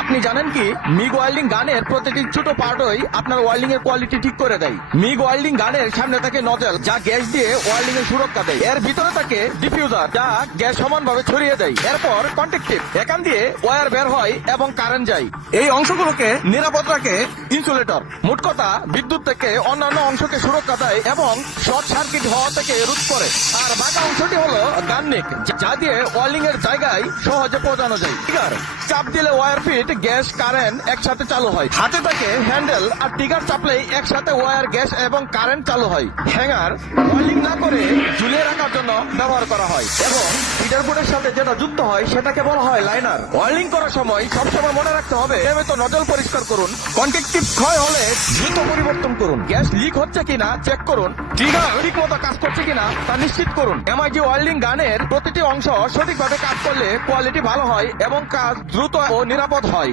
আপনি জানেন কি মিগ ওয়েল্ডিং গানের প্রতিটি ছোট পার্টই আপনার ওয়েল্ডিং এর কোয়ালিটি ঠিক করে দেয়। মিগ ওয়েল্ডিং গানের সামনে থাকে নজল, যা গ্যাস দিয়ে ওয়েল্ডিং এর সুরক্ষা দেয়। এর ভিতরে থাকে ডিফিউজার, যা গ্যাস সমানভাবে ছড়িয়ে দেয়। এরপর কন্ট্যাক্টিভ, এখান দিয়ে ওয়্যার বের হয় এবং কারেন্ট যায়। এই অংশগুলোকে নিরাপদ রাখে ইনসুলেটর। মোট কথা, বিদ্যুৎ থেকে অন্যান্য অংশকে সুরক্ষা দেয় এবং শর্ট সার্কিট হওয়া থেকে রোধ করে। আর বাঁকা অংশটি হলো গাননিক, যা দিয়ে ওয়েল্ডিং এর জায়গায় সহজে পৌঁছানো যায়। ট্রিগার, চাপ দিলে ওয়্যার ফিট, গ্যাস, কারেন্ট একসাথে চালু হয়। হাতে থাকে হ্যান্ডেল, আর ট্রিগার চাপলেই একসাথে ওয়্যার, গ্যাস এবং কারেন্ট চালু হয়। হ্যাঙ্গার, ওয়েল্ডিং না করে ঝুলিয়ে রাখার জন্য ব্যবহার করা হয়। এবং ফিডার বোর্ডের সাথে যেটা যুক্ত হয় সেটাকে বলা হয় লাইনার। ওয়েল্ডিং করার সময় সবসময় মনে রাখতে হবে নিয়মিত নজল পরিষ্কার করুন। কন্ট্যাক্টিভ ক্ষয় হলে দ্রুত পরিবর্তন করুন। গ্যাস লিক হচ্ছে কিনা চেক করুন। ট্রিগার ঠিক মতো কাজ করছে কিনা তা নিশ্চিত করুন। এমআইজি ওয়েল্ডিং গানের প্রতিটি অংশ সঠিকভাবে কাজ করলে কোয়ালিটি ভালো হয় এবং কাজ দ্রুত ও নিরাপদ হয়।